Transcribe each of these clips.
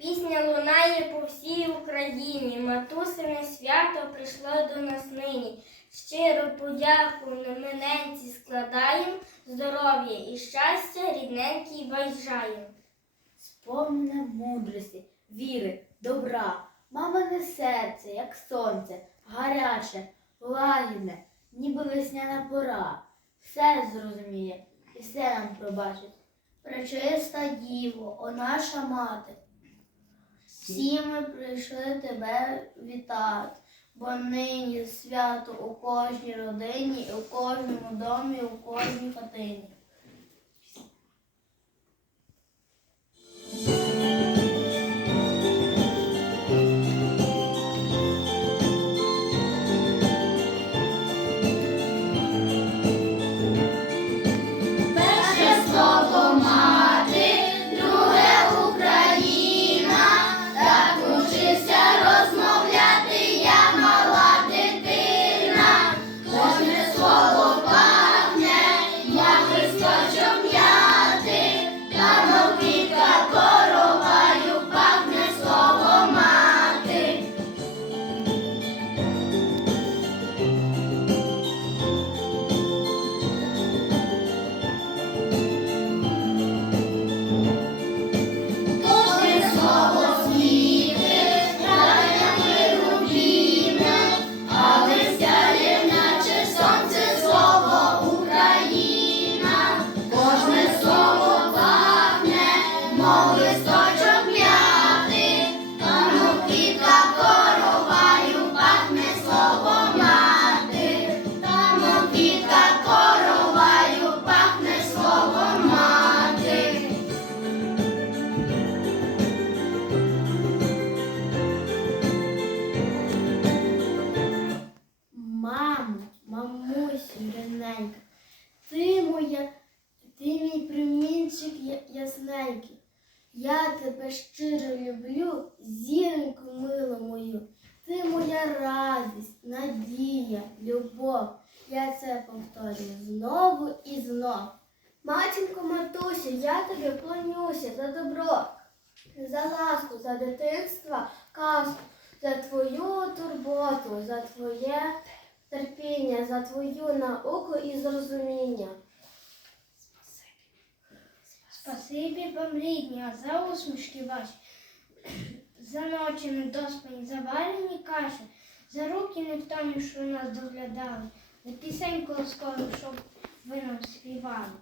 Пісня лунає по всій Україні. Матусине свято прийшло до нас нині. Щиро подяку на миненці складаєм, здоров'я і щастя рідненькій бажаєм. Сповнене мудрості, віри, добра, мамине серце, як сонце, гаряче, лагідне, ніби весняна пора. Все зрозуміє і все нам пробачить. Пречиста діво, о наша мати. Всі ми прийшли тебе вітати, бо нині свято у кожній родині, у кожному домі, у кожній хатині. Моя, ти мій примінчик ясненький. Я тебе щиро люблю, зіроньку милу мою. Ти моя радість, надія, любов. Я це повторюю знову і знов. Матінко, матусю, я тобі клонюся за добро, за ласку, за дитинство, казку, за твою турботу, за твоє терпіння, за твою науку і зрозуміння. Спасибі вам рідні, за усмішки ваші, за ночі недоспані, за варені каші, за руки невтомні, що нас доглядали, за пісеньку ласкову, щоб ви нам співали.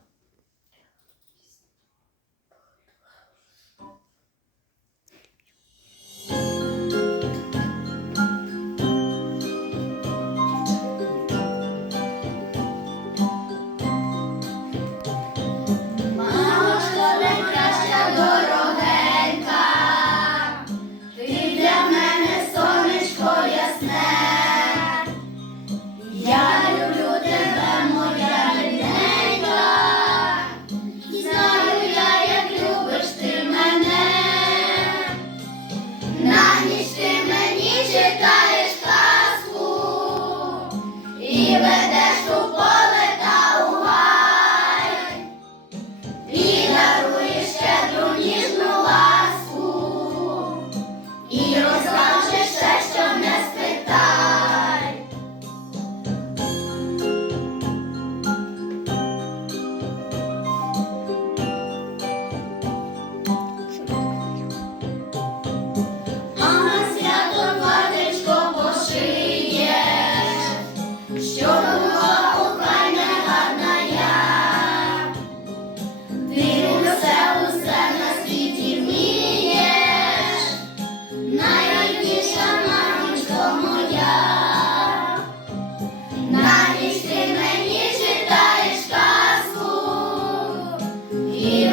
You.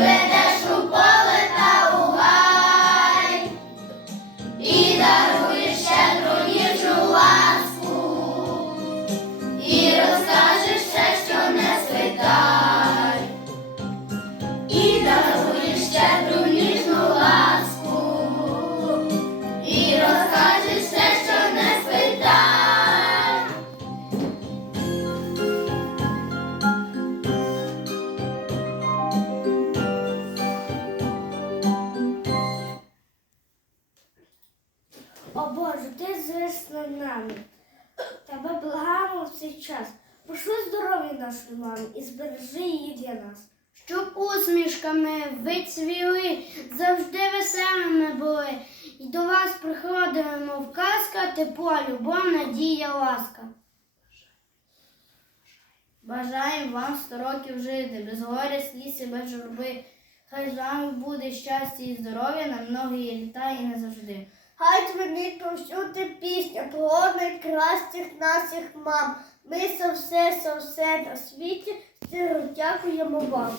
О Боже, ти звис нами. Тебе благаємо в цей час. Пошли здоров'я нашої мамі і збережи її для нас. Щоб усмішками ви цвіли, завжди веселими були. І до вас приходимо в казка, тепло, любов, надія, ласка. Бажаємо вам сто років жити, без горя, сліз і без журби. Хай з вами буде щастя і здоров'я на многі літа і не завжди. Хай дзвенить повсюди пісня про крастих наших мам. Ми за все, за все на світі щиро дякуємо вам.